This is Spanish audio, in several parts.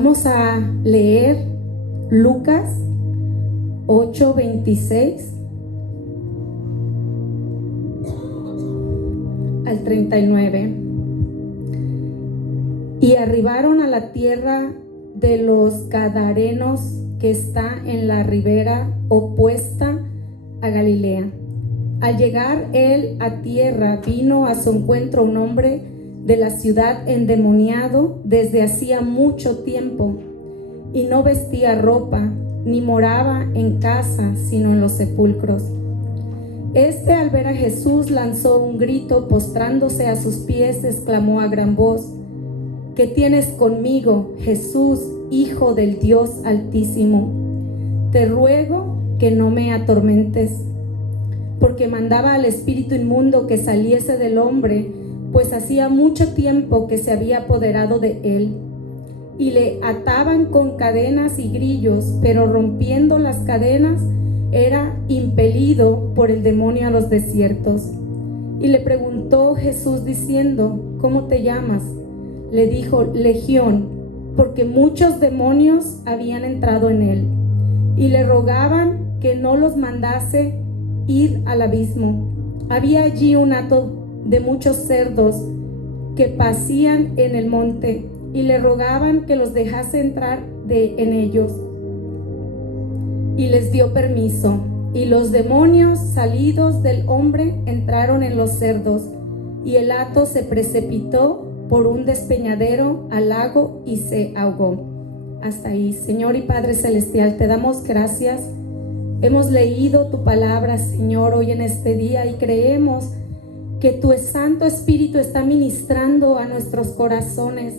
Vamos a leer Lucas 8:26 al 39. Y arribaron a la tierra de los Gadarenos, que está en la ribera opuesta a Galilea. Al llegar él a tierra, vino a su encuentro un hombre de la ciudad endemoniado desde hacía mucho tiempo, y no vestía ropa, ni moraba en casa, sino en los sepulcros. Este, al ver a Jesús, lanzó un grito, postrándose a sus pies, exclamó a gran voz: ¿Qué tienes conmigo, Jesús, Hijo del Dios Altísimo? Te ruego que no me atormentes. Porque mandaba al espíritu inmundo que saliese del hombre, pues hacía mucho tiempo que se había apoderado de él. Y le ataban con cadenas y grillos, pero rompiendo las cadenas, era impelido por el demonio a los desiertos. Y le preguntó Jesús diciendo: ¿Cómo te llamas? Le dijo: Legión, porque muchos demonios habían entrado en él. Y le rogaban que no los mandase ir al abismo. Había allí un hato de muchos cerdos que pacían en el monte, y le rogaban que los dejase entrar en ellos. Y les dio permiso. Y los demonios, salidos del hombre, entraron en los cerdos, y el hato se precipitó por un despeñadero al lago y se ahogó. Hasta ahí. Señor y Padre Celestial, te damos gracias. Hemos leído tu palabra, Señor, hoy en este día, y creemos que tu Santo Espíritu está ministrando a nuestros corazones.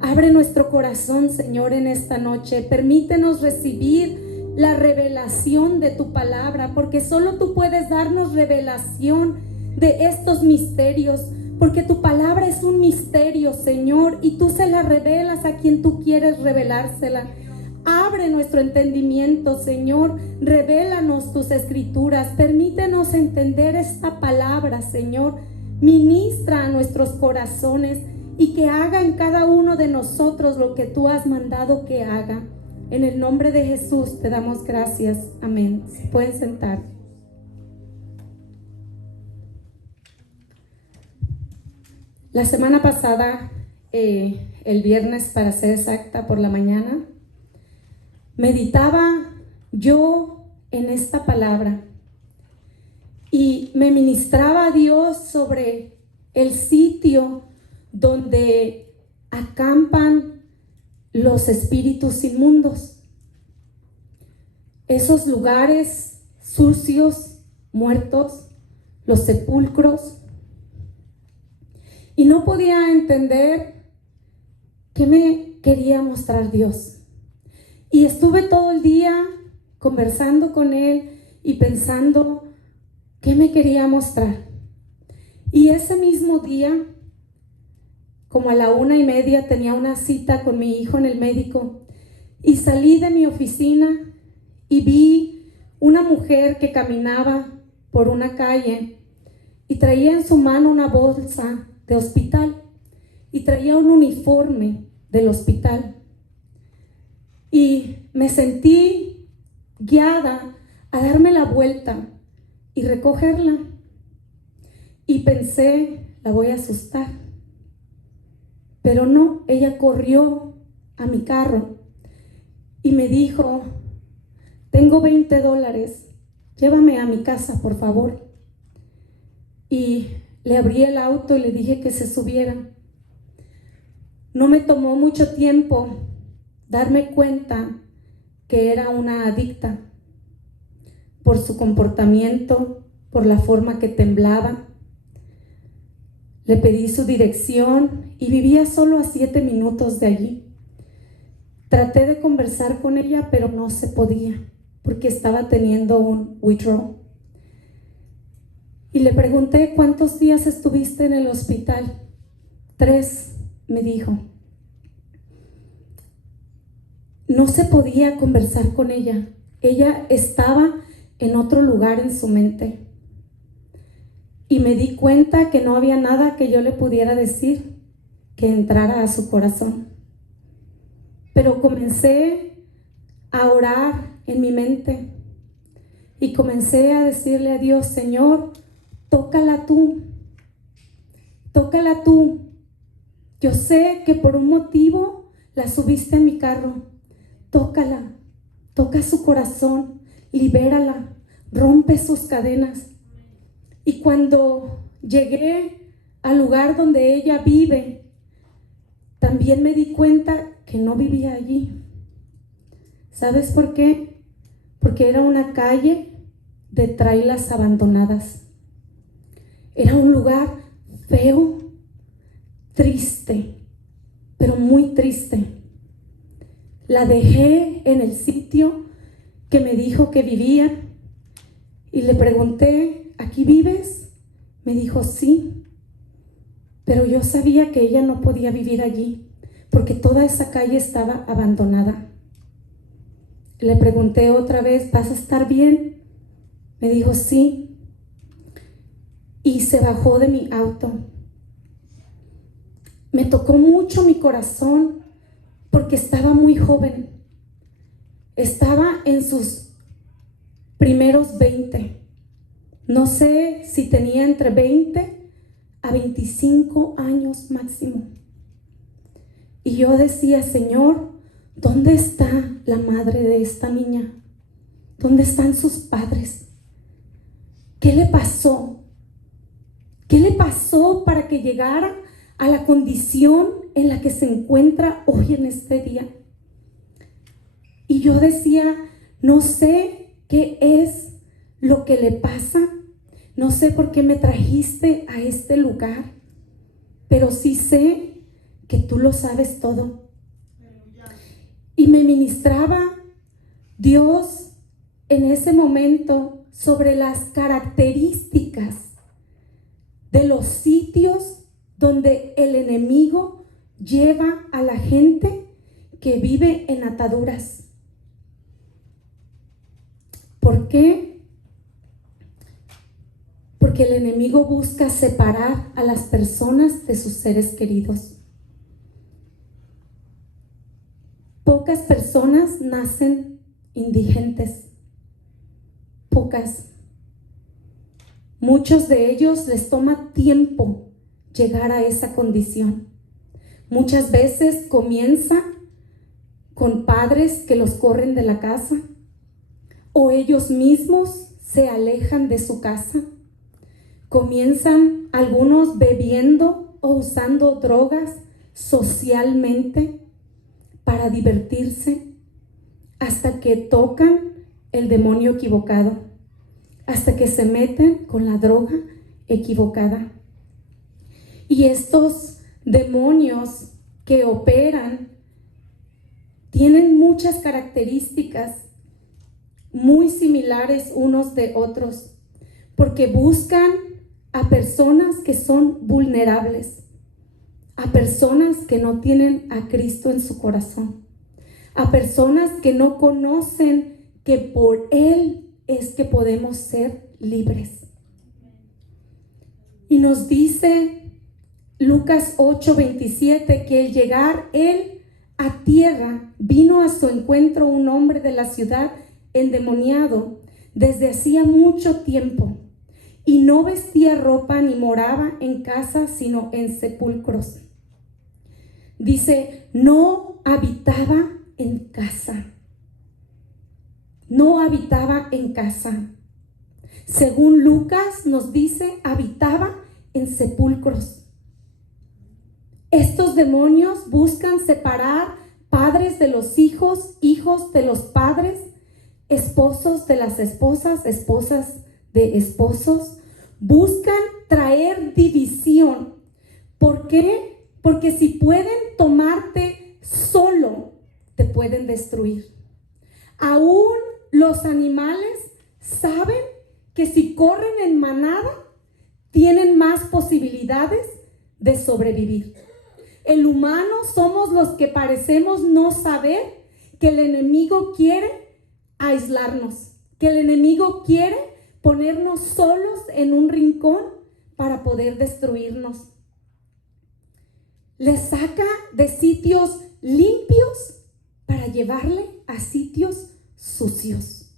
Abre nuestro corazón, Señor, en esta noche. Permítenos recibir la revelación de tu palabra, porque solo tú puedes darnos revelación de estos misterios, porque tu palabra es un misterio, Señor, y tú se la revelas a quien tú quieres revelársela. Abre nuestro entendimiento, Señor. Revélanos tus escrituras. Permítenos entender esta palabra, Señor. Ministra a nuestros corazones y que haga en cada uno de nosotros lo que tú has mandado que haga. En el nombre de Jesús te damos gracias. Amén. Se pueden sentar. La semana pasada, el viernes para ser exacta, por la mañana, meditaba yo en esta palabra y me ministraba a Dios sobre el sitio donde acampan los espíritus inmundos, esos lugares sucios, muertos, los sepulcros, y no podía entender qué me quería mostrar Dios. Y estuve todo el día conversando con Él y pensando qué me quería mostrar. Y ese mismo día, como a la 1:30, tenía una cita con mi hijo en el médico, y salí de mi oficina y vi una mujer que caminaba por una calle y traía en su mano una bolsa de hospital y traía un uniforme del hospital. Y me sentí guiada a darme la vuelta y recogerla. Y pensé, la voy a asustar. Pero no, ella corrió a mi carro y me dijo: tengo $20, llévame a mi casa, por favor. Y le abrí el auto y le dije que se subiera. No me tomó mucho tiempo darme cuenta que era una adicta, por su comportamiento, por la forma que temblaba. Le pedí su dirección y vivía solo a 7 minutos de allí. Traté de conversar con ella, pero no se podía, porque estaba teniendo un withdrawal. Y le pregunté: ¿cuántos días estuviste en el hospital? 3, me dijo. No se podía conversar con ella. Ella estaba en otro lugar en su mente. Y me di cuenta que no había nada que yo le pudiera decir que entrara a su corazón. Pero comencé a orar en mi mente y comencé a decirle a Dios: Señor, tócala tú, tócala tú. Yo sé que por un motivo la subiste a mi carro. Tócala, toca su corazón, libérala, rompe sus cadenas. Y cuando llegué al lugar donde ella vive, también me di cuenta que no vivía allí. ¿Sabes por qué? Porque era una calle de trailas abandonadas. Era un lugar feo, triste, pero muy triste. La dejé en el sitio que me dijo que vivía y le pregunté: ¿aquí vives? Me dijo: sí. Pero yo sabía que ella no podía vivir allí porque toda esa calle estaba abandonada. Le pregunté otra vez: ¿vas a estar bien? Me dijo: sí. Y se bajó de mi auto. Me tocó mucho mi corazón porque estaba muy joven. Estaba en sus primeros 20. No sé si tenía entre 20 a 25 años máximo. Y yo decía: Señor, ¿dónde está la madre de esta niña? ¿Dónde están sus padres? ¿Qué le pasó? ¿Qué le pasó para que llegara a la condición en la que se encuentra hoy en este día? Y yo decía: no sé qué es lo que le pasa, no sé por qué me trajiste a este lugar, pero sí sé que tú lo sabes todo. Y me ministraba Dios en ese momento sobre las características de los sitios donde el enemigo lleva a la gente que vive en ataduras. ¿Por qué? Porque el enemigo busca separar a las personas de sus seres queridos. Pocas personas nacen indigentes. Pocas. Muchos de ellos les toma tiempo llegar a esa condición. Muchas veces comienza con padres que los corren de la casa, o ellos mismos se alejan de su casa. Comienzan algunos bebiendo o usando drogas socialmente para divertirse, hasta que tocan el demonio equivocado, hasta que se meten con la droga equivocada. Y estos demonios que operan tienen muchas características muy similares unos de otros, porque buscan a personas que son vulnerables, a personas que no tienen a Cristo en su corazón, a personas que no conocen que por Él es que podemos ser libres. Y nos dice Lucas 8:27 que al llegar Él a tierra, vino a su encuentro un hombre de la ciudad endemoniado desde hacía mucho tiempo, y no vestía ropa ni moraba en casa, sino en sepulcros. Dice: no habitaba en casa. No habitaba en casa. Según Lucas nos dice, habitaba en sepulcros. Estos demonios buscan separar padres de los hijos, hijos de los padres, esposos de las esposas, esposas de esposos. Buscan traer división. ¿Por qué? Porque si pueden tomarte solo, te pueden destruir. Aún los animales saben que si corren en manada, tienen más posibilidades de sobrevivir. El humano somos los que parecemos no saber que el enemigo quiere aislarnos, que el enemigo quiere ponernos solos en un rincón para poder destruirnos. Les saca de sitios limpios llevarle a sitios sucios.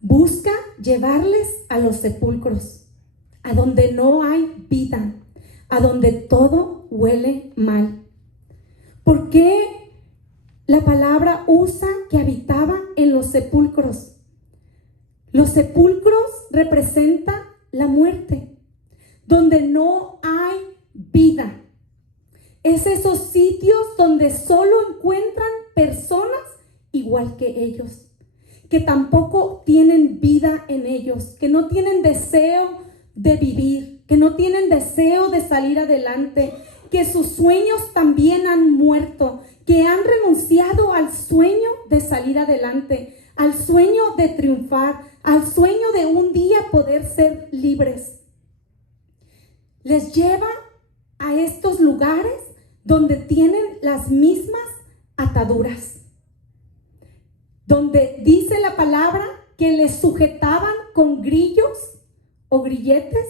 Busca llevarles a los sepulcros, a donde no hay vida, a donde todo huele mal. ¿Por qué la palabra usa que habitaba en los sepulcros? Los sepulcros representan la muerte, donde no hay vida. Es esos sitios donde solo encuentran personas igual que ellos, que tampoco tienen vida en ellos, que no tienen deseo de vivir, que no tienen deseo de salir adelante, que sus sueños también han muerto, que han renunciado al sueño de salir adelante, al sueño de triunfar, al sueño de un día poder ser libres. Les lleva a estos lugares donde tienen las mismas ataduras, donde dice la palabra que les sujetaban con grillos o grilletes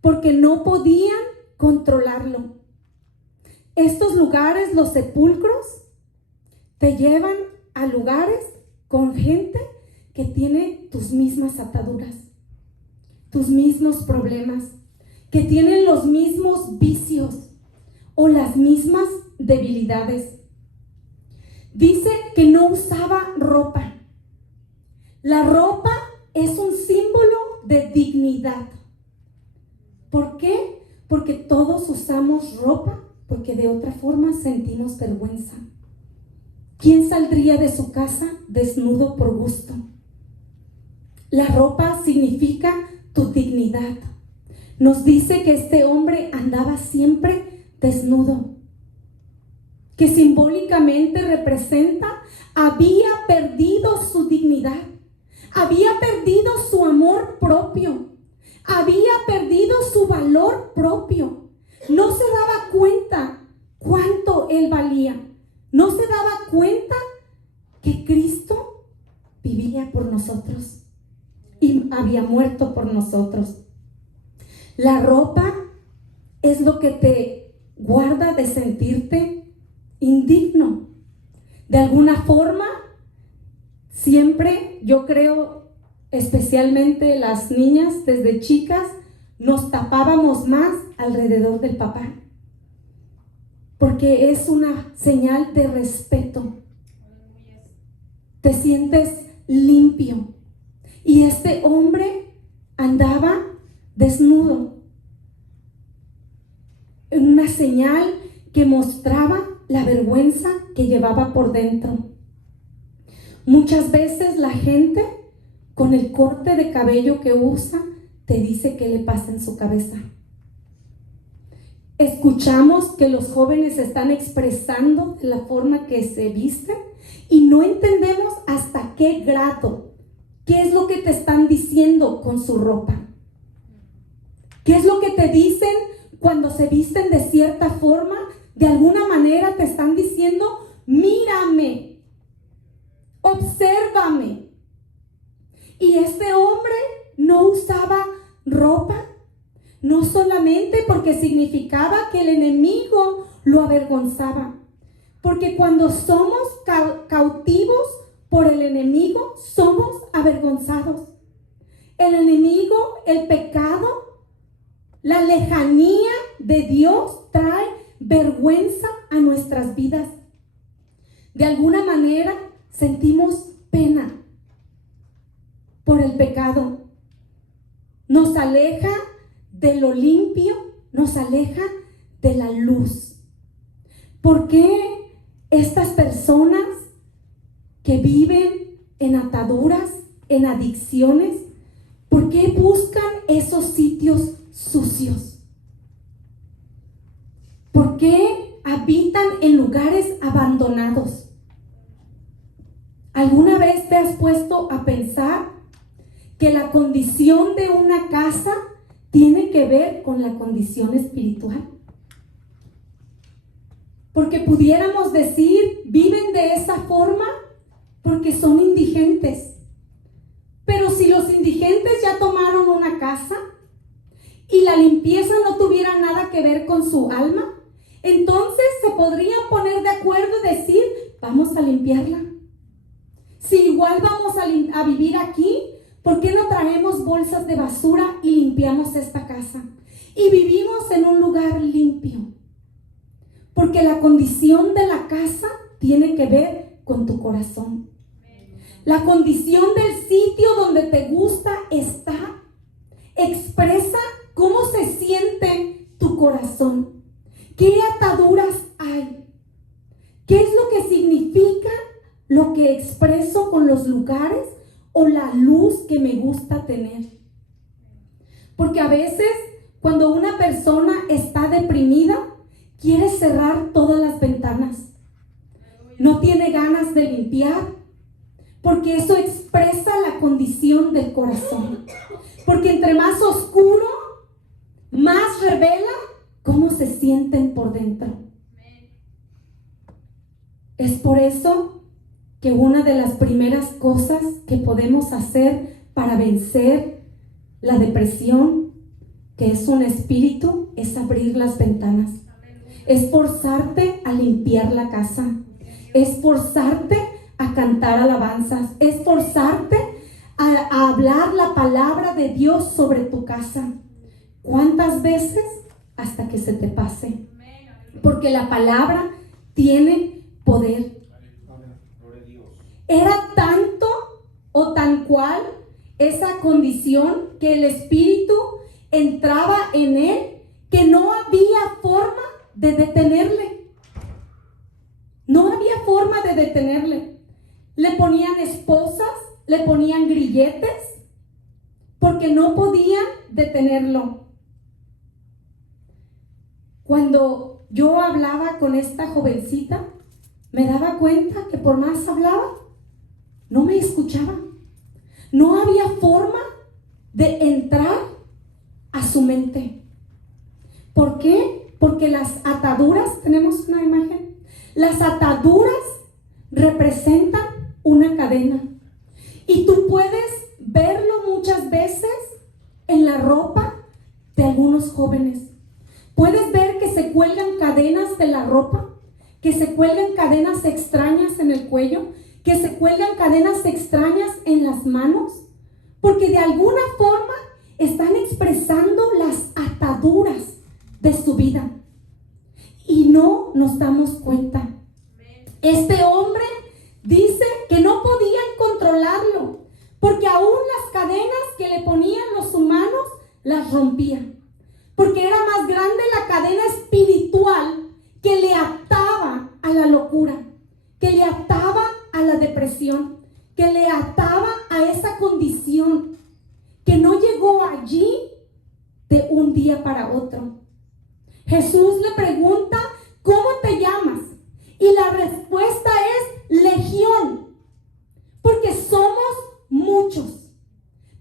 porque no podían controlarlo. Estos lugares, los sepulcros, te llevan a lugares con gente que tiene tus mismas ataduras, tus mismos problemas, que tienen los mismos vicios o las mismas debilidades. Dice que no usaba ropa. La ropa es un símbolo de dignidad. ¿Por qué? Porque todos usamos ropa, porque de otra forma sentimos vergüenza. ¿Quién saldría de su casa desnudo por gusto? La ropa significa tu dignidad. Nos dice que este hombre andaba siempre desnudo, que simbólicamente representa, había perdido su dignidad, había perdido su amor propio, había perdido su valor propio. No se daba cuenta cuánto él valía. No se daba cuenta que Cristo vivía por nosotros y había muerto por nosotros. La ropa es lo que te guarda de sentirte indigno. De alguna forma, siempre, yo creo, especialmente las niñas desde chicas, nos tapábamos más alrededor del papá, porque es una señal de respeto. Te sientes limpio. Y este hombre andaba desnudo, en una señal que mostraba la vergüenza que llevaba por dentro. Muchas veces la gente, con el corte de cabello que usa, te dice qué le pasa en su cabeza. Escuchamos que los jóvenes están expresando de la forma que se visten y no entendemos hasta qué grado, qué es lo que te están diciendo con su ropa. ¿Qué es lo que te dicen cuando se visten de cierta forma? De alguna manera te están diciendo, mírame, obsérvame. Y este hombre no usaba ropa, no solamente porque significaba que el enemigo lo avergonzaba, porque cuando somos cautivos por el enemigo, somos avergonzados. El enemigo, el pecado, la lejanía de Dios trae vergüenza a nuestras vidas. De alguna manera sentimos pena por el pecado. Nos aleja de lo limpio, nos aleja de la luz. ¿Por qué estas personas que viven en ataduras, en adicciones, por qué buscan esos sitios sucios? ¿Por qué habitan en lugares abandonados? ¿Alguna vez te has puesto a pensar que la condición de una casa tiene que ver con la condición espiritual? Porque pudiéramos decir, viven de esa forma porque son indigentes. Pero si los indigentes ya tomaron una casa y la limpieza no tuviera nada que ver con su alma, Entonces se podrían poner de acuerdo y decir, vamos a limpiarla. Si igual vamos a vivir aquí, ¿por qué no traemos bolsas de basura y limpiamos esta casa? Y vivimos en un lugar limpio. Porque la condición de la casa tiene que ver con tu corazón. La condición del sitio donde te gusta estar expresa cómo se siente tu corazón. ¿Qué ataduras hay? ¿Qué es lo que significa lo que expreso con los lugares o la luz que me gusta tener? Porque a veces cuando una persona está deprimida, quiere cerrar todas las ventanas. No tiene ganas de limpiar, porque eso expresa la condición del corazón. Porque entre más oscuro, más revela cómo se sienten por dentro. Es por eso que una de las primeras cosas que podemos hacer para vencer la depresión, que es un espíritu, es abrir las ventanas. Esforzarte a limpiar la casa, esforzarte a cantar alabanzas, esforzarte a hablar la palabra de Dios sobre tu casa. ¿Cuántas veces? Hasta que se te pase. Porque la palabra tiene poder. Era tanto o tan cual esa condición que el Espíritu entraba en él que no había forma de detenerle. No había forma de detenerle. Le ponían esposas, le ponían grilletes, porque no podían detenerlo. Cuando yo hablaba con esta jovencita, me daba cuenta que por más hablaba, no me escuchaba. No había forma de entrar a su mente. ¿Por qué? Porque las ataduras, tenemos una imagen, las ataduras representan una cadena. Y tú puedes verlo muchas veces en la ropa de algunos jóvenes. Puedes ver que se cuelgan cadenas de la ropa, que se cuelgan cadenas extrañas en el cuello, que se cuelgan cadenas extrañas en las manos, porque de alguna forma están expresando las ataduras de su vida. Y no nos damos cuenta. Este hombre dice que no podían controlarlo, porque aún las cadenas que le ponían los humanos las rompían. Porque era más grande la cadena espiritual que le ataba a la locura, que le ataba a la depresión, que le ataba a esa condición, que no llegó allí de un día para otro. Jesús le pregunta, ¿cómo te llamas? Y la respuesta es legión, porque somos muchos,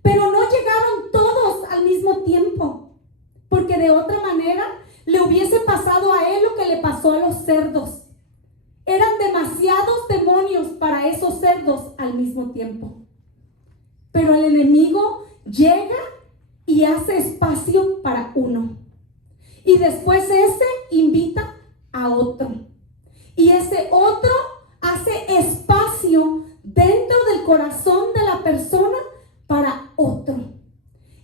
pero no llegaron todos al mismo tiempo, porque de otra manera le hubiese pasado a él lo que le pasó a los cerdos. Eran demasiados demonios para esos cerdos al mismo tiempo. Pero el enemigo llega y hace espacio para uno. Y después ese invita a otro. Y ese otro hace espacio dentro del corazón de la persona para otro.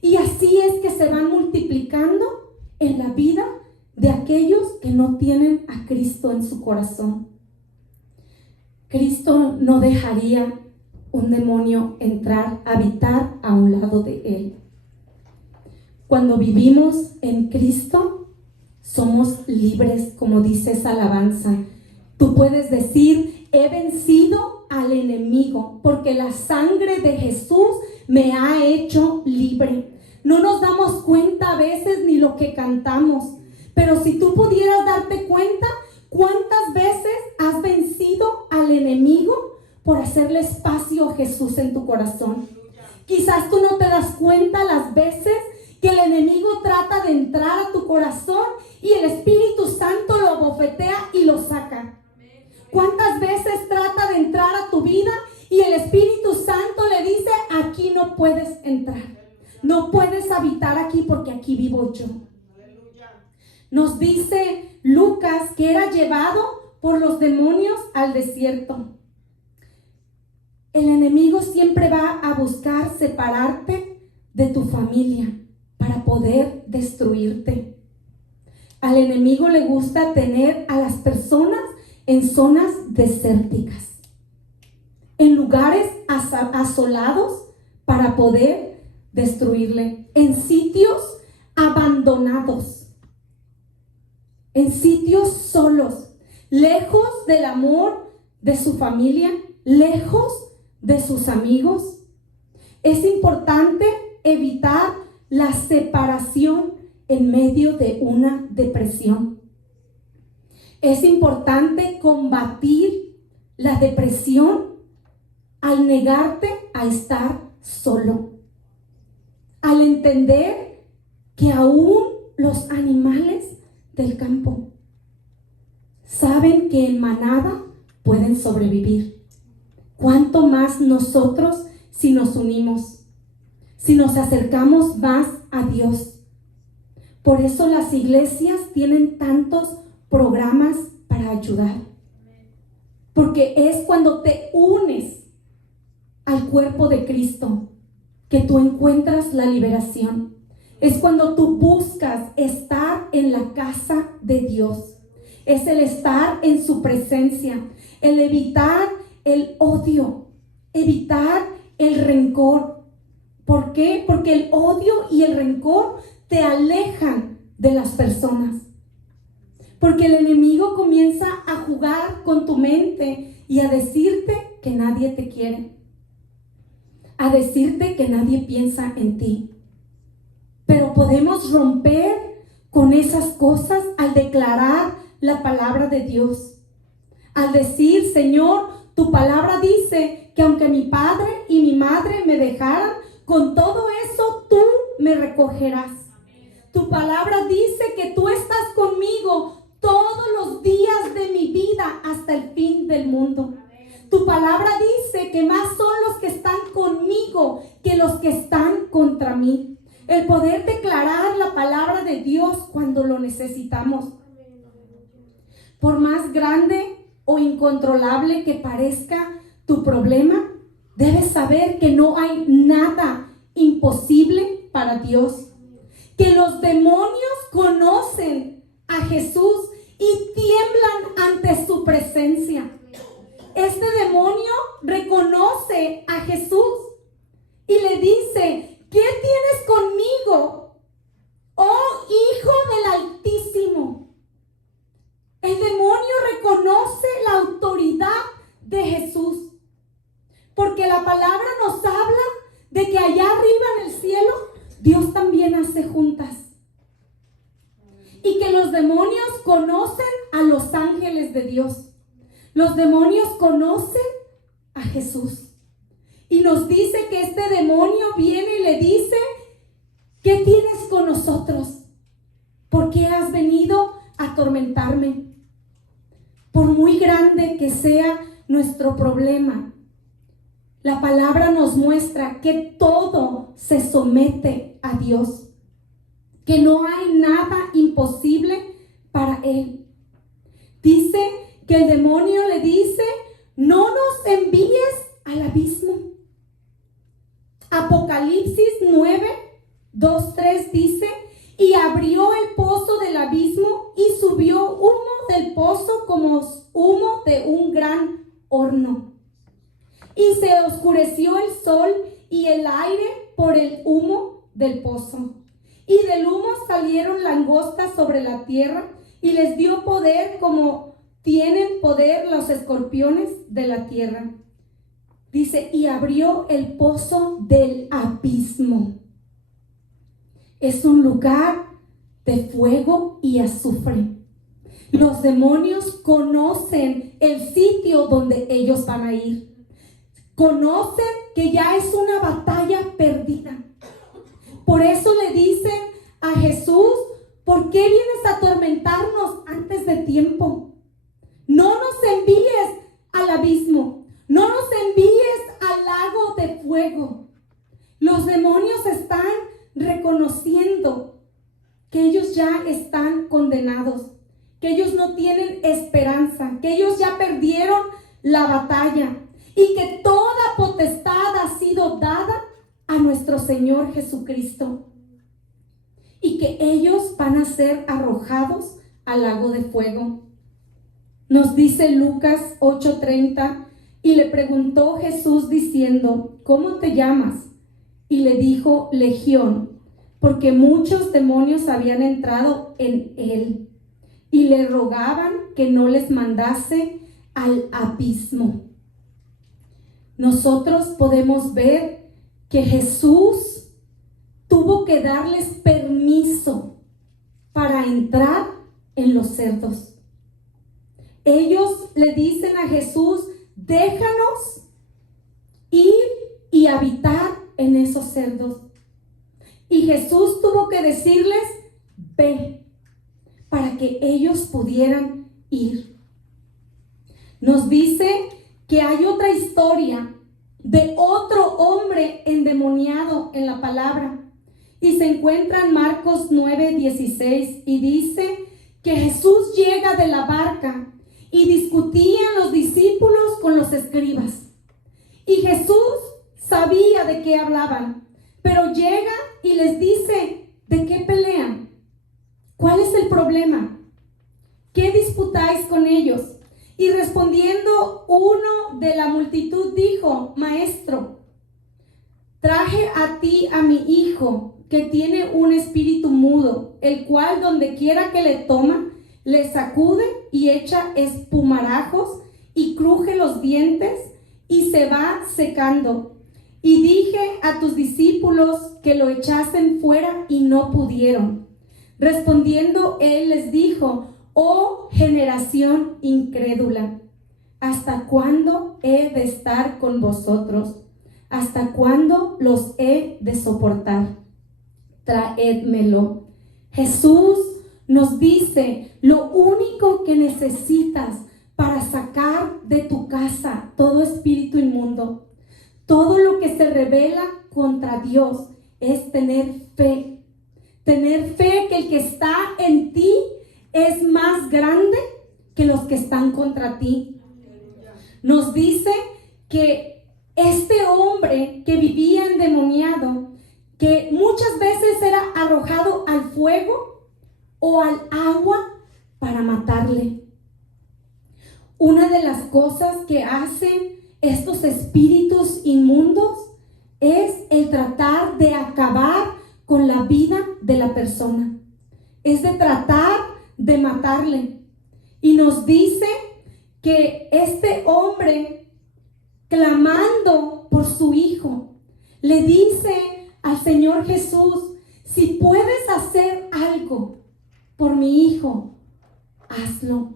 Y así es que se van multiplicando en la vida de aquellos que no tienen a Cristo en su corazón. Cristo no dejaría un demonio entrar, habitar a un lado de él. Cuando vivimos en Cristo, somos libres, como dice esa alabanza. Tú puedes decir, he vencido al enemigo, porque la sangre de Jesús me ha hecho libre. No nos damos cuenta a veces ni lo que cantamos, pero si tú pudieras darte cuenta, ¿cuántas veces has vencido al enemigo por hacerle espacio a Jesús en tu corazón? Quizás tú no te das cuenta las veces que el enemigo trata de entrar a tu corazón y el Espíritu Santo lo bofetea y lo saca. ¿Cuántas veces trata de entrar a tu vida y el Espíritu Santo le dice, aquí no puedes entrar, no puedes habitar aquí porque aquí vivo yo? Nos dice Lucas que era llevado por los demonios al desierto. El enemigo siempre va a buscar separarte de tu familia para poder destruirte. Al enemigo le gusta tener a las personas en zonas desérticas, en lugares asolados para poder destruirle, en sitios abandonados, en sitios solos, lejos del amor de su familia, lejos de sus amigos. Es importante evitar la separación en medio de una depresión. Es importante combatir la depresión al negarte a estar solo, al entender que aún los animales del campo saben que en manada pueden sobrevivir. ¿Cuánto más nosotros si nos unimos, si nos acercamos más a Dios? Por eso las iglesias tienen tantos programas para ayudar, porque es cuando te unes al cuerpo de Cristo que tú encuentras la liberación. Es cuando tú buscas estar en la casa de Dios. Es el estar en su presencia, el evitar el odio, evitar el rencor. ¿Por qué? Porque el odio y el rencor te alejan de las personas. Porque el enemigo comienza a jugar con tu mente y a decirte que nadie te quiere, a decirte que nadie piensa en ti. Pero podemos romper con esas cosas al declarar la palabra de Dios, al decir: Señor, tu palabra dice que aunque mi padre y mi madre me dejaran, con todo eso tú me recogerás. Tu palabra dice que tú estás conmigo todos los días de mi vida hasta el fin del mundo. Tu palabra dice que más son los que están conmigo que los que están contra mí. El poder declarar la palabra de Dios cuando lo necesitamos. Por más grande o incontrolable que parezca tu problema, debes saber que no hay nada imposible para Dios. Que los demonios conocen a Jesús y tiemblan ante su presencia. Este demonio reconoce a Jesús y le dice: ¿qué tienes conmigo, oh Hijo del Altísimo? El demonio reconoce la autoridad de Jesús, porque la palabra nos habla de que allá arriba en el cielo Dios también hace juntas, y que los demonios conocen a los ángeles de Dios. Los demonios conocen a Jesús. Y nos dice que este demonio viene y le dice: ¿qué tienes con nosotros? ¿Por qué has venido a atormentarme? Por muy grande que sea nuestro problema, la palabra nos muestra que todo se somete a Dios, que no hay nada imposible para Él. Dice que el demonio le dice: no nos envíes al abismo. Apocalipsis 9, 2, 3 dice: y abrió el pozo del abismo y subió humo del pozo como humo de un gran horno. Y se oscureció el sol y el aire por el humo del pozo. Y del humo salieron langostas sobre la tierra, y les dio poder como tienen poder los escorpiones de la tierra. Dice: y abrió el pozo del abismo. Es un lugar de fuego y azufre. Los demonios conocen el sitio donde ellos van a ir. Conocen que ya es una batalla perdida. Por eso le dicen a Jesús: ¿por qué vienes a atormentarnos antes de tiempo? No nos envíes al abismo, no nos envíes al lago de fuego. Los demonios están reconociendo que ellos ya están condenados. condenados, que ellos no tienen esperanza, que ellos ya perdieron la batalla y que toda potestad ha sido dada a nuestro Señor Jesucristo y que ellos van a ser arrojados al lago de fuego. Nos dice Lucas 8:30, y le preguntó Jesús diciendo, ¿cómo te llamas? Y le dijo, Legión, porque muchos demonios habían entrado en él y le rogaban que no les mandase al abismo. Nosotros podemos ver que Jesús tuvo que darles permiso para entrar en los cerdos. Ellos le dicen a Jesús, déjanos ir y habitar en esos cerdos. Y Jesús tuvo que decirles, ve, para que ellos pudieran ir. Nos dice que hay otra historia de otro hombre endemoniado en la palabra. Y se encuentra en Marcos 9:16 y dice que Jesús llega de la barca y discutían los discípulos con los escribas. Y Jesús sabía de qué hablaban, pero llega y les dice, ¿de qué pelean? ¿Cuál es el problema? ¿Qué disputáis con ellos? Y respondiendo uno de la multitud dijo, Maestro, traje a ti a mi hijo que tiene un espíritu mudo, el cual donde quiera que le toma, le sacude y echa espumarajos y cruje los dientes y se va secando. Y dije a tus discípulos que lo echasen fuera y no pudieron. Respondiendo él les dijo, oh generación incrédula, ¿hasta cuándo he de estar con vosotros? ¿Hasta cuándo los he de soportar? Traédmelo. Jesús nos dice, lo único que necesitas para sacar de tu casa todo espíritu inmundo, todo lo que se rebela contra Dios, es tener fe. Tener fe que el que está en ti es más grande que los que están contra ti. Nos dice que este hombre que vivía endemoniado, que muchas veces era arrojado al fuego o al agua para matarle. Una de las cosas que hacen estos espíritus inmundos es el tratar de acabar con la vida de la persona. Es de tratar de matarle. Y nos dice que este hombre, clamando por su hijo, le dice al Señor Jesús, si puedes hacer algo por mi hijo, hazlo.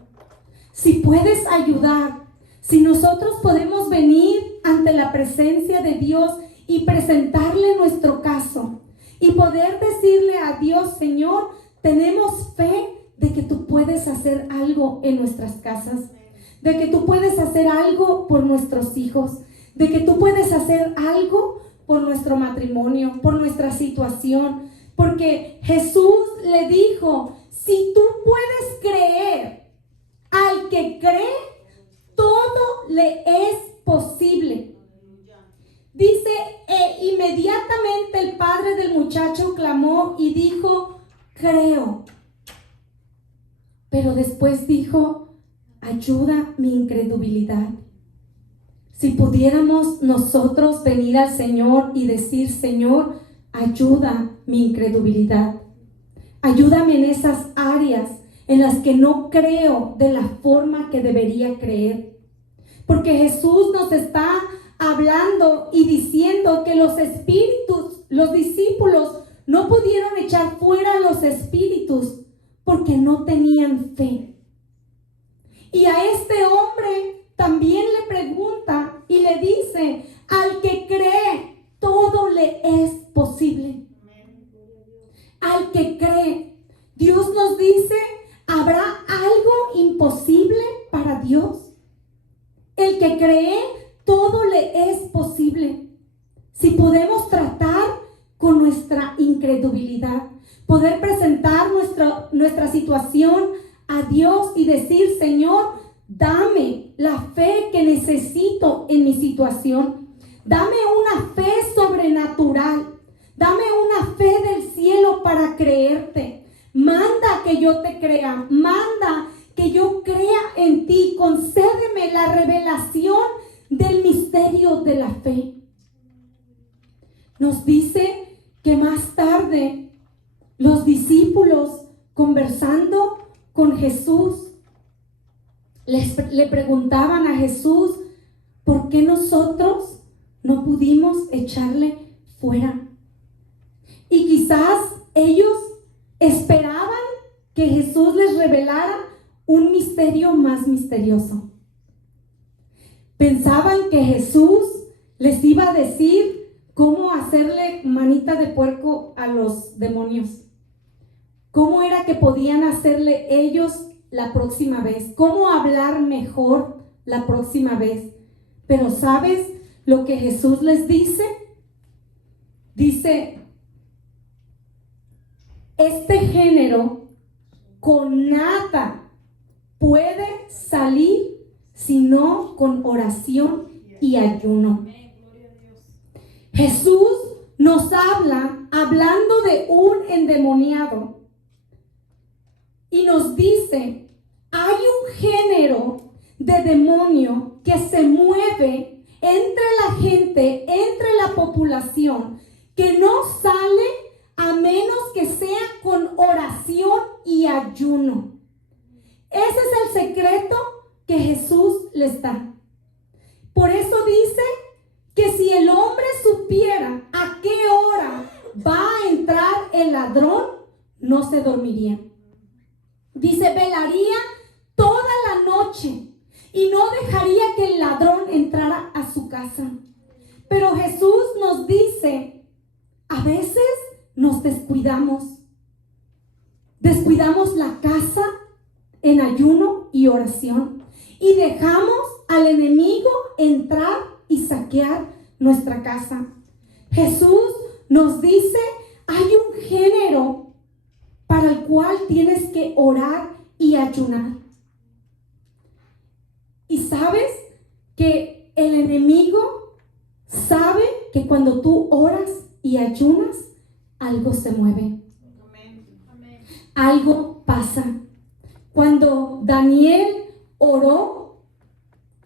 Si puedes ayudar, si nosotros podemos venir ante la presencia de Dios y presentarle nuestro caso y poder decirle a Dios, Señor, tenemos fe de que tú puedes hacer algo en nuestras casas, de que tú puedes hacer algo por nuestros hijos, de que tú puedes hacer algo por nuestro matrimonio, por nuestra situación, porque Jesús le dijo, si tú puedes creer, al que cree, todo le es posible. Dice, inmediatamente el padre del muchacho clamó y dijo, creo. Pero después dijo, ayuda mi incredulidad. Si pudiéramos nosotros venir al Señor y decir, Señor, ayuda mi incredulidad. Ayúdame en esas áreas en las que no creo de la forma que debería creer. Porque Jesús nos está hablando y diciendo que los espíritus, los discípulos no pudieron echar fuera los espíritus porque no tenían fe. Y a este hombre también le pregunta y le dice, al que cree, todo le es posible. Al que cree, Dios nos dice, ¿habrá algo imposible para Dios? El que cree, todo le es posible. Si podemos tratar con nuestra incredulidad, poder presentar nuestra situación a Dios y decir: Señor, dame la fe que necesito en mi situación. Dame una fe sobrenatural. Dame una fe del cielo para creerte. Manda que yo te crea. Manda que yo crea en ti. Concédeme la revelación del misterio de la fe. Nos dice que más tarde los discípulos, conversando con Jesús, le preguntaban a Jesús: ¿por qué nosotros no pudimos echarle fuera? Y quizás ellos esperaban que Jesús les revelara un misterio más misterioso. Pensaban que Jesús les iba a decir cómo hacerle manita de puerco a los demonios. ¿Cómo era que podían hacerle ellos la próxima vez? ¿Cómo hablar mejor la próxima vez? Pero ¿sabes lo que Jesús les dice? Dice: este género con nada puede salir sino con oración y ayuno. Jesús nos habla hablando de un endemoniado y nos dice: hay un género de demonio que se mueve entre la gente, entre la población, que no sale a menos que sea con oración y ayuno. Ese es el secreto que Jesús les da. Por eso dice que si el hombre supiera a qué hora va a entrar el ladrón, no se dormiría. Dice: velaría toda la noche y no dejaría que el ladrón entrara a su casa. Pero Jesús nos dice: a veces nos descuidamos. Descuidamos la casa en ayuno y oración y dejamos al enemigo entrar y saquear nuestra casa. Jesús nos dice: hay un género para el cual tienes que orar y ayunar. Y sabes que el enemigo sabe que cuando tú oras y ayunas, algo se mueve. Algo pasa. Cuando Daniel oró,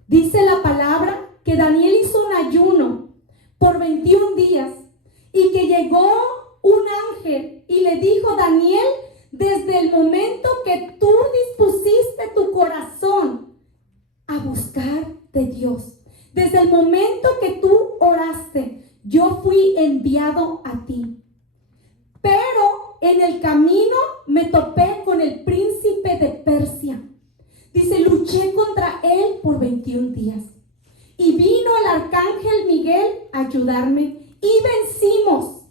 dice la palabra que Daniel hizo un ayuno por 21 días y que llegó un ángel y le dijo: Daniel, desde el momento que tú dispusiste tu corazón a buscar de Dios, desde el momento que tú oraste, yo fui enviado a ti. Pero en el camino me topé con el príncipe de Persia. Dice: luché contra él por 21 días. Y vino el arcángel Miguel a ayudarme y vencimos.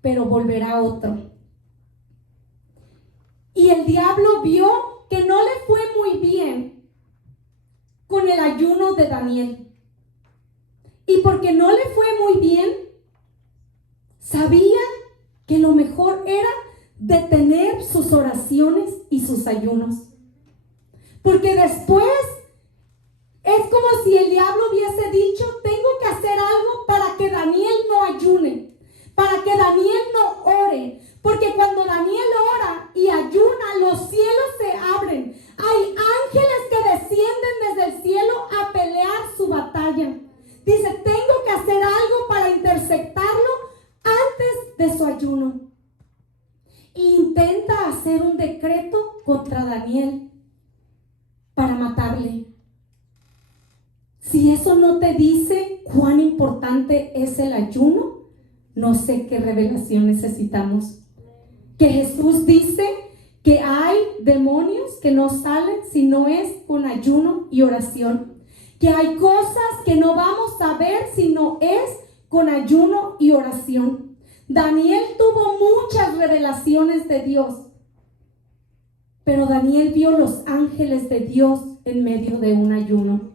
Pero volverá otro. Y el diablo vio que no le fue muy bien con el ayuno de Daniel. Y porque no le fue muy bien, sabía que lo mejor era detener sus oraciones y sus ayunos. Porque después es como si el diablo hubiese dicho: tengo que hacer algo para que Daniel no ayune, para que Daniel no ore. Porque cuando Daniel ora y ayuna, los cielos se abren. Hay ángeles que descienden desde el cielo a pelear su batalla. Dice: tengo que hacer algo para interceptarlo antes de su ayuno. E intenta hacer un decreto contra Daniel para matarle. Si eso no te dice cuán importante es el ayuno, no sé qué revelación necesitamos. Que Jesús dice que hay demonios que no salen si no es con ayuno y oración. Que hay cosas que no vamos a ver si no es con ayuno y oración. Daniel tuvo muchas revelaciones de Dios, pero Daniel vio los ángeles de Dios en medio de un ayuno.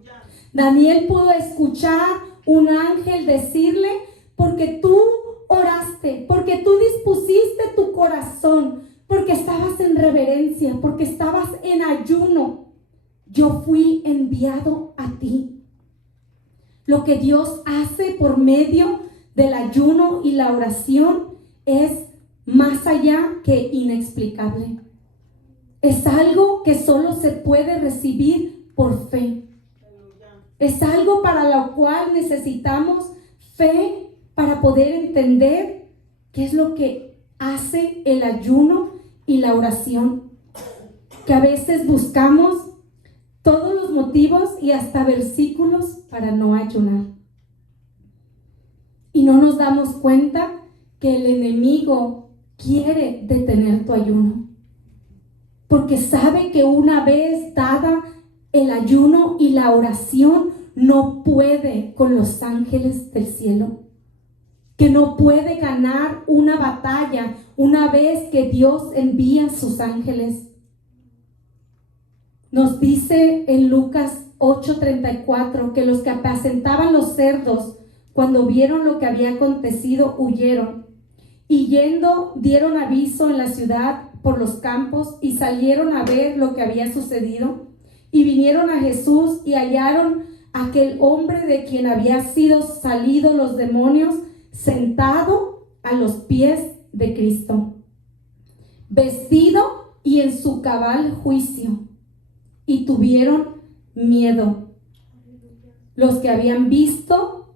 Daniel pudo escuchar un ángel decirle: porque tú oraste, porque tú dispusiste tu corazón, porque estabas en reverencia, porque estabas en ayuno, yo fui enviado a ti. Lo que Dios hace por medio del ayuno y la oración es más allá que inexplicable. Es algo que solo se puede recibir por fe. Es algo para lo cual necesitamos fe para poder entender qué es lo que hace el ayuno y la oración. Que a veces buscamos todos los motivos y hasta versículos para no ayunar. Y no nos damos cuenta que el enemigo quiere detener tu ayuno. Porque sabe que una vez dada el ayuno y la oración, no puede con los ángeles del cielo. Que no puede ganar una batalla una vez que Dios envía sus ángeles. Nos dice en Lucas 8:34 que los que apacentaban los cerdos, cuando vieron lo que había acontecido, huyeron. Y yendo, dieron aviso en la ciudad por los campos y salieron a ver lo que había sucedido. Y vinieron a Jesús y hallaron a aquel hombre de quien había sido salido los demonios, sentado a los pies de Cristo, vestido y en su cabal juicio. Y tuvieron miedo. Los que habían visto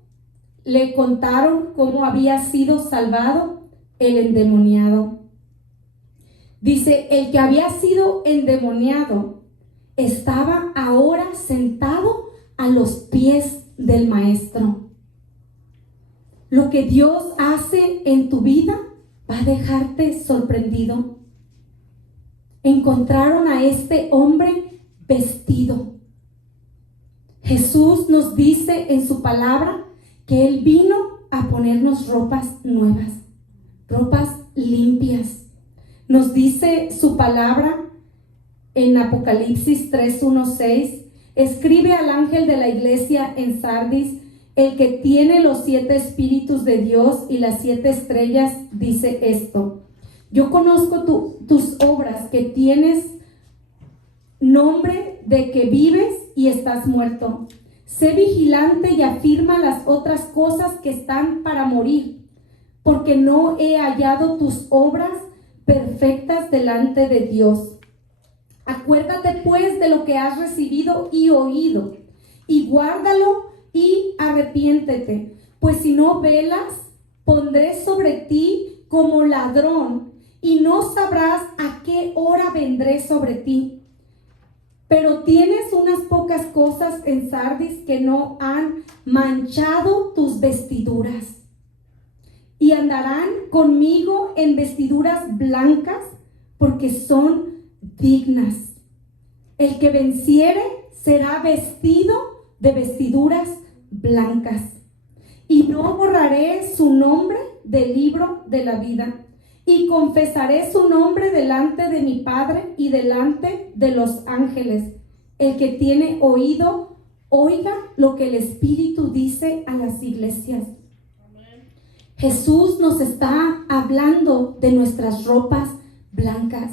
le contaron cómo había sido salvado el endemoniado. Dice, el que había sido endemoniado estaba ahora sentado a los pies del Maestro. Lo que Dios hace en tu vida va a dejarte sorprendido. Encontraron a este hombre vestido. Jesús nos dice en su palabra que Él vino a ponernos ropas nuevas, ropas limpias. Nos dice su palabra en Apocalipsis 3:1-6, escribe al ángel de la iglesia en Sardis, el que tiene los 7 espíritus de Dios y las 7 estrellas, dice esto: yo conozco tus obras, que tienes nombre de que vives y estás muerto. Sé vigilante y afirma las otras cosas que están para morir, porque no he hallado tus obras perfectas delante de Dios. Acuérdate pues de lo que has recibido y oído, y guárdalo y arrepiéntete, pues si no velas, pondré sobre ti como ladrón, y no sabrás a qué hora vendré sobre ti. Pero tienes unas pocas cosas en Sardis que no han manchado tus vestiduras, y andarán conmigo en vestiduras blancas, porque son dignas. El que venciere será vestido de vestiduras blancas, y no borraré su nombre del libro de la vida, y confesaré su nombre delante de mi Padre y delante de los ángeles. El que tiene oído, oiga lo que el Espíritu dice a las iglesias. Jesús nos está hablando de nuestras ropas blancas.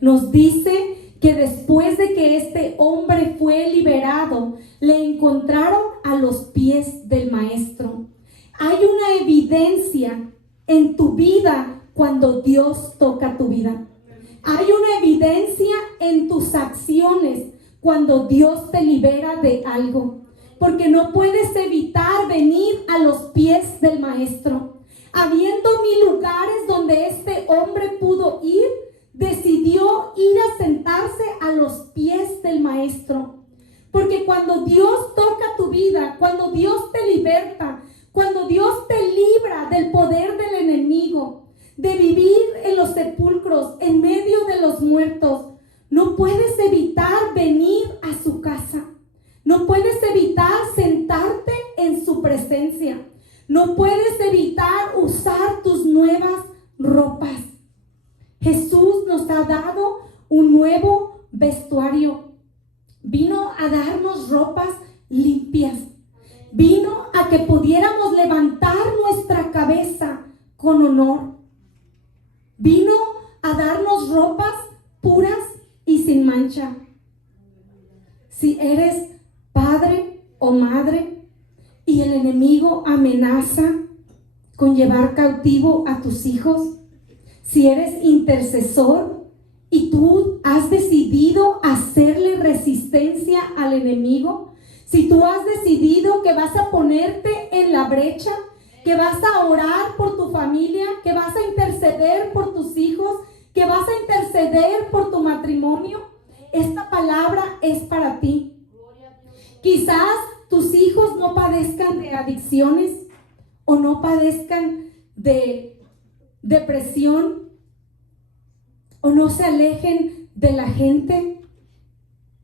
Nos dice que después de que este hombre fue liberado, le encontraron a los pies del Maestro. Hay una evidencia en tu vida cuando Dios toca tu vida. Hay una evidencia en tus acciones cuando Dios te libera de algo. Porque no puedes evitar venir a los pies del Maestro. Habiendo 1000 lugares donde este hombre pudo ir, decidió ir a sentarse a los pies del Maestro. Porque cuando Dios toca tu vida, cuando Dios te liberta, cuando Dios te libra del poder del enemigo, de vivir en los sepulcros, en medio de los muertos, no puedes evitar venir a su casa. No puedes evitar sentarte en su presencia. No puedes evitar usar tus nuevas ropas. Jesús nos ha dado un nuevo vestuario. Vino a darnos ropas limpias. Vino a que pudiéramos levantar nuestra cabeza con honor. Vino a darnos ropas puras y sin mancha. Si eres padre o madre y el enemigo amenaza con llevar cautivo a tus hijos, si eres intercesor y tú has decidido hacerle resistencia al enemigo, si tú has decidido que vas a ponerte en la brecha, que vas a orar por tu familia, que vas a interceder por tus hijos, que vas a interceder por tu matrimonio, esta palabra es para ti. Quizás tus hijos no padezcan de adicciones o no padezcan de depresión o no se alejen de la gente,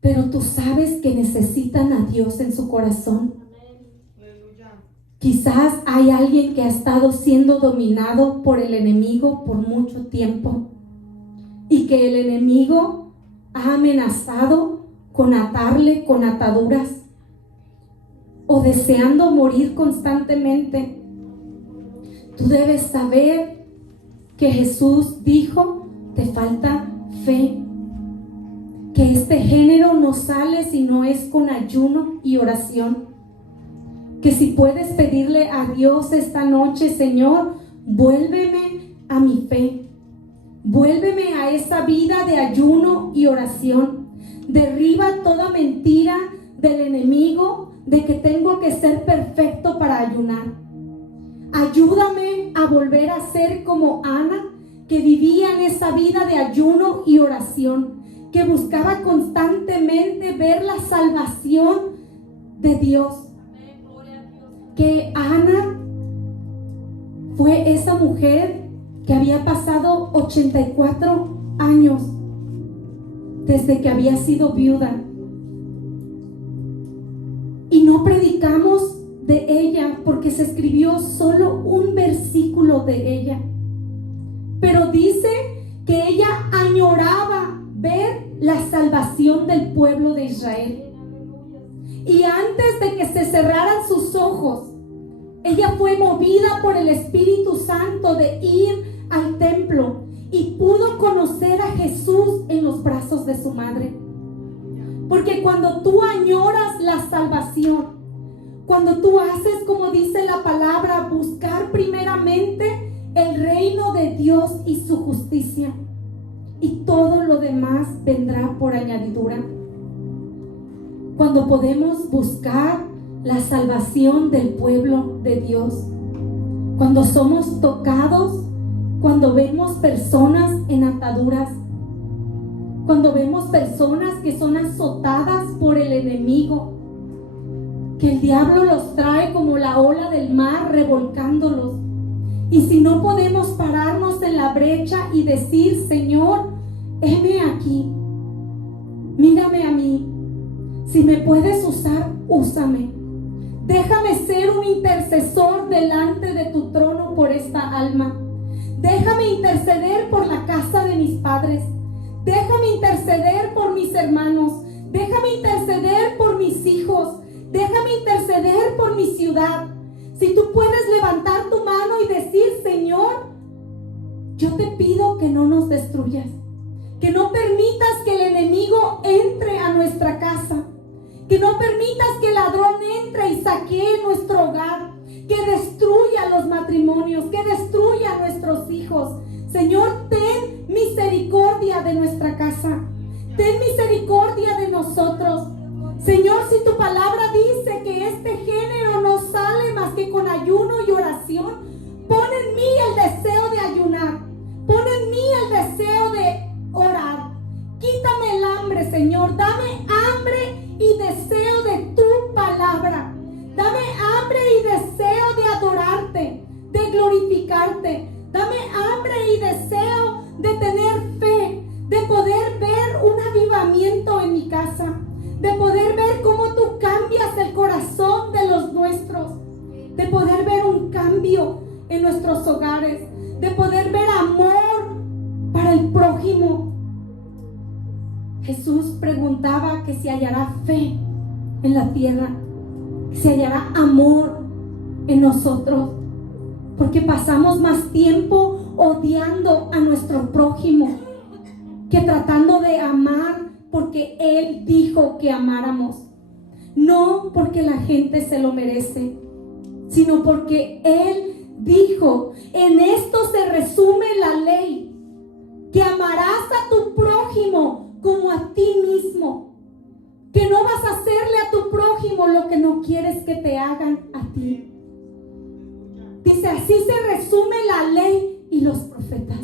pero tú sabes que necesitan a Dios en su corazón. Quizás hay alguien que ha estado siendo dominado por el enemigo por mucho tiempo y que el enemigo ha amenazado con atarle con ataduras o deseando morir constantemente. Tú debes saber que Jesús dijo: te falta fe, que este género no sale si no es con ayuno y oración. Que si puedes pedirle a Dios esta noche: Señor, vuélveme a mi fe, vuélveme a esa vida de ayuno y oración. Derriba toda mentira del enemigo de que tengo que ser perfecto para ayunar. Ayúdame a volver a ser como Ana, que vivía en esa vida de ayuno y oración, que buscaba constantemente ver la salvación de Dios. Que Ana fue esa mujer que había pasado 84 años desde que había sido viuda. Y no predicamos de ella porque se escribió solo un versículo de ella. Pero dice que ella añoraba ver la salvación del pueblo de Israel. Y antes de que se cerraran sus ojos, ella fue movida por el Espíritu Santo de ir al templo y pudo conocer a Jesús en los brazos de su madre. Porque cuando tú añoras la salvación, cuando tú haces, como dice la palabra, buscar primeramente el reino de Dios y su justicia, y todo lo demás vendrá por añadidura. Cuando podemos buscar la salvación del pueblo de Dios, cuando somos tocados, cuando vemos personas en ataduras, cuando vemos personas que son azotadas por el enemigo, que el diablo los trae como la ola del mar revolcándolos. Y si no podemos pararnos en la brecha y decir: Señor, heme aquí, mírame a mí, si me puedes usar, úsame. Déjame ser un intercesor delante de tu trono por esta alma. Déjame interceder por la casa de mis padres. Déjame interceder por mis hermanos. Déjame interceder por mis hijos. Déjame interceder por mi ciudad. Si tú puedes levantar tu mano y decir: Señor, yo te pido que no nos destruyas, que no permitas que el enemigo entre a nuestra casa, que no permitas que el ladrón entre y saquee nuestro hogar, que destruya los matrimonios, que destruya a nuestros hijos. Señor, ten misericordia de nuestra casa, ten misericordia de nosotros. Señor, si tu palabra dice que este género no sale más que con ayuno y oración, pon en mí el deseo de ayunar, pon en mí el deseo de orar. Quítame el hambre, Señor, dame hambre y deseo de tu palabra. Dame hambre y deseo de adorarte, de glorificarte. Dame hambre y deseo de tener fe, de poder ver un avivamiento en mi casa, de poder ver cómo tú cambias el corazón de los nuestros, de poder ver un cambio en nuestros hogares, de poder ver amor para el prójimo. Jesús preguntaba que si hallará fe en la tierra, que si hallará amor en nosotros. porque pasamos más tiempo odiando a nuestro prójimo que tratando de amar porque Él dijo que amáramos. No porque la gente se lo merece, sino porque Él dijo: en esto se resume la ley, que amarás a tu prójimo como a ti mismo, que no vas a hacerle a tu prójimo lo que no quieres que te hagan a ti. Dice, así se resume la ley y los profetas.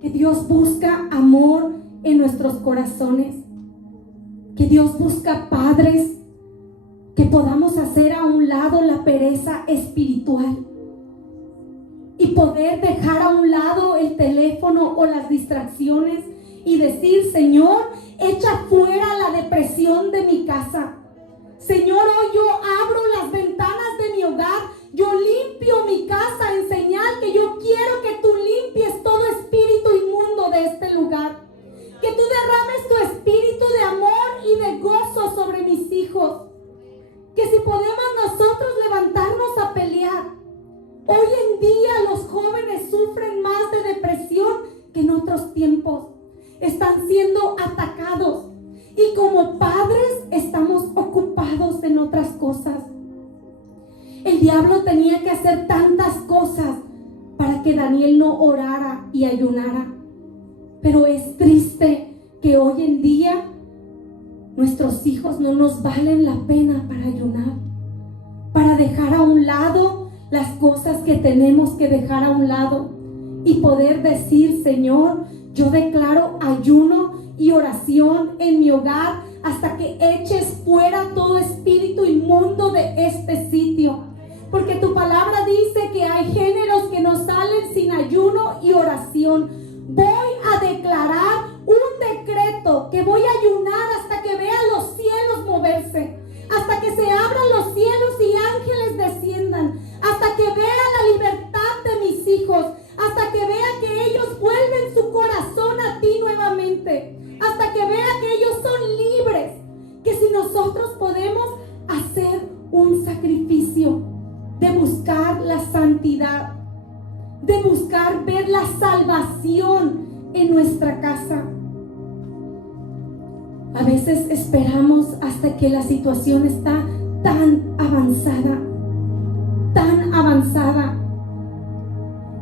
Que Dios busca amor en nuestros corazones, que Dios busca padres, que podamos hacer a un lado la pereza espiritual y poder dejar a un lado el teléfono o las distracciones y decir: Señor, echa fuera la depresión de mi casa. Señor, hoy yo abro las ventanas de mi hogar, yo limpio mi casa en señal que yo quiero que tú limpies todo espíritu inmundo de este lugar. Que tú derrames tu espíritu de amor y de gozo sobre mis hijos. Que si podemos nosotros levantarnos a pelear. Hoy en día los jóvenes sufren más de depresión que en otros tiempos. Están siendo atacados. Y como padres estamos ocupados en otras cosas. El diablo tenía que hacer tantas cosas para que Daniel no orara y ayunara. Pero es triste que hoy en día nuestros hijos no nos valen la pena para ayunar, para dejar a un lado las cosas que tenemos que dejar a un lado y poder decir: Señor, yo declaro ayuno y oración en mi hogar hasta que eches fuera todo espíritu inmundo de este sitio. Porque tu palabra dice que hay géneros que no salen sin ayuno y oración. Voy a declarar un decreto que voy a ayunar hasta que vea los cielos moverse, hasta que se abran los cielos y ángeles desciendan, hasta que vea la libertad de mis hijos, hasta que vea que ellos vuelven su corazón a ti nuevamente, hasta que vea que ellos son libres, que si nosotros podemos hacer un sacrificio de buscar la santidad, de buscar ver la salvación en nuestra casa. A veces esperamos hasta que la situación está tan avanzada,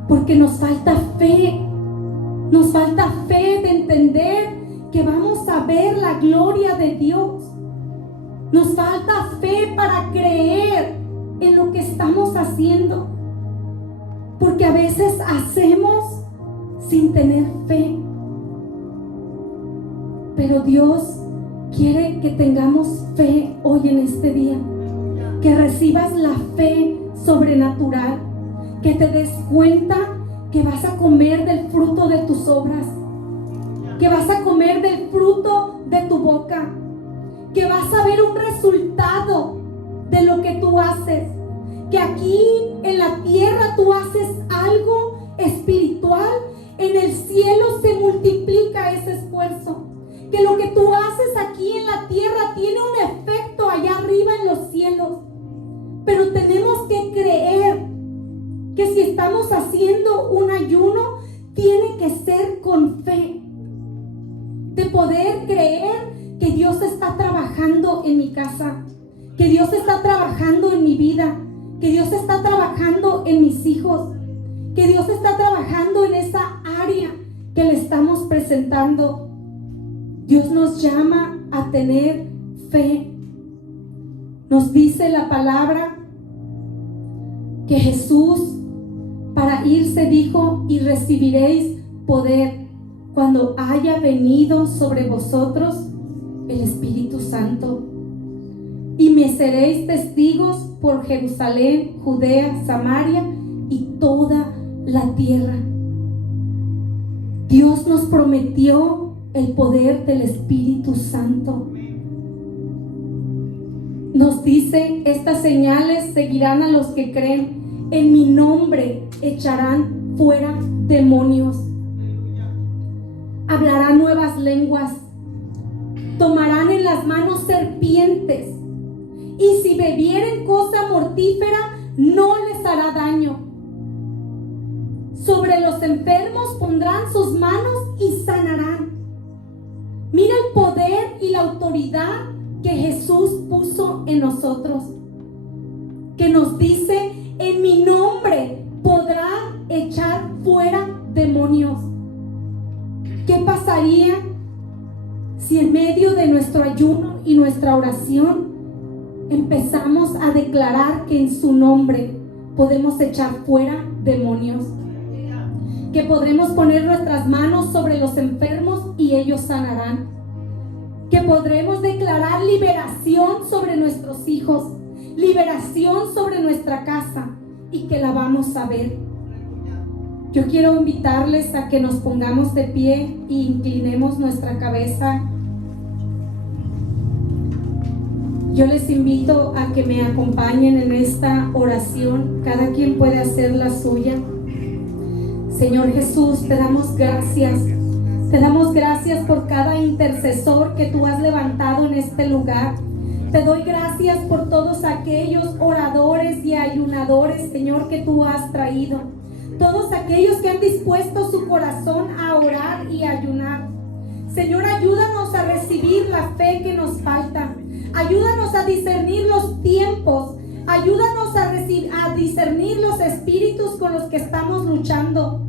porque nos falta fe de entender que vamos a ver la gloria de Dios. Nos falta fe para creer en lo que estamos haciendo, porque a veces hacemos sin tener fe. Pero Dios quiere que tengamos fe hoy en este día, que recibas la fe sobrenatural, que te des cuenta que vas a comer del fruto de tus obras, que vas a comer del fruto de tu boca, que vas a ver un resultado de lo que tú haces, que aquí en la tierra tú haces algo espiritual, en el cielo se multiplica ese esfuerzo, que lo que tú haces aquí en la tierra tiene un efecto allá arriba en los cielos. Pero tenemos que creer que si estamos haciendo un ayuno, tiene que ser con fe, de poder creer que Dios está trabajando en mi casa, que Dios está trabajando en mi vida, que Dios está trabajando en mis hijos, que Dios está trabajando en esa área que le estamos presentando. Dios nos llama a tener fe. Nos dice la palabra que Jesús, para irse, dijo: y recibiréis poder cuando haya venido sobre vosotros el Espíritu Santo, y me seréis testigos por Jerusalén, Judea, Samaria y toda la tierra. Dios nos prometió el poder del Espíritu Santo. Nos dice: estas señales seguirán a los que creen. En mi nombre echarán fuera demonios. Hablarán nuevas lenguas. Tomarán en las manos serpientes. Y si bebieren cosa mortífera, no les hará daño. Sobre los enfermos pondrán sus manos y sanarán. Mira el poder y la autoridad que Jesús puso en nosotros, que nos dice: en mi nombre podrán echar fuera demonios. ¿Qué pasaría si en medio de nuestro ayuno y nuestra oración empezamos a declarar que en su nombre podemos echar fuera demonios? Que podremos poner nuestras manos sobre los enfermos y ellos sanarán. Que podremos declarar liberación sobre nuestros hijos, liberación sobre nuestra casa, y que la vamos a ver. Yo quiero invitarles a que nos pongamos de pie e inclinemos nuestra cabeza. Yo les invito a que me acompañen en esta oración. Cada quien puede hacer la suya. Señor Jesús, te damos gracias. Te damos gracias por cada intercesor que tú has levantado en este lugar. Te doy gracias por todos aquellos oradores y ayunadores, Señor, que tú has traído. Todos aquellos que han dispuesto su corazón a orar y ayunar. Señor, ayúdanos a recibir la fe que nos falta. Ayúdanos a discernir los tiempos. Ayúdanos a discernir los espíritus con los que estamos luchando.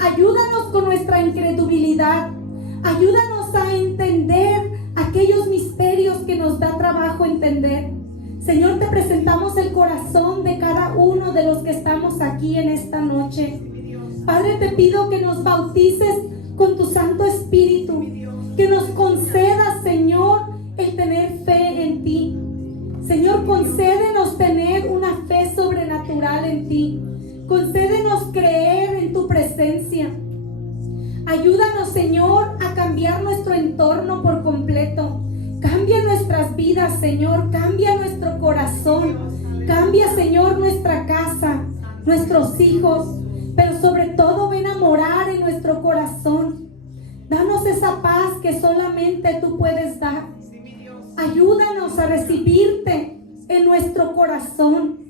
Ayúdanos con nuestra incredulidad. Ayúdanos a entender aquellos misterios que nos da trabajo entender. Señor, te presentamos el corazón de cada uno de los que estamos aquí en esta noche. Padre, te pido que nos bautices con tu Santo Espíritu, que nos concedas, Señor, el tener fe en ti. Señor, concédenos tener una fe sobrenatural en ti. Concédenos creer en tu presencia. Ayúdanos, Señor, a cambiar nuestro entorno por completo. Cambia nuestras vidas, Señor. Cambia nuestro corazón. Cambia, Señor, nuestra casa, nuestros hijos. Pero sobre todo ven a morar en nuestro corazón. Danos esa paz que solamente tú puedes dar. Ayúdanos a recibirte en nuestro corazón.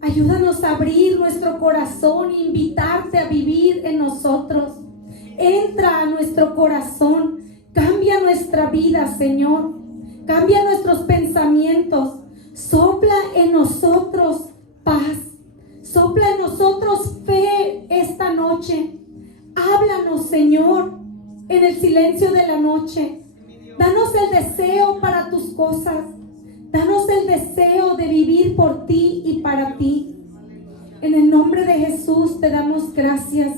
Ayúdanos a abrir nuestro corazón e invitarte a vivir en nosotros. Entra a nuestro corazón. Cambia nuestra vida, Señor. Cambia nuestros pensamientos. Sopla en nosotros paz. Sopla en nosotros fe esta noche. Háblanos, Señor, en el silencio de la noche. Danos el deseo para tus cosas. Danos el deseo de vivir por ti y para ti. En el nombre de Jesús te damos gracias.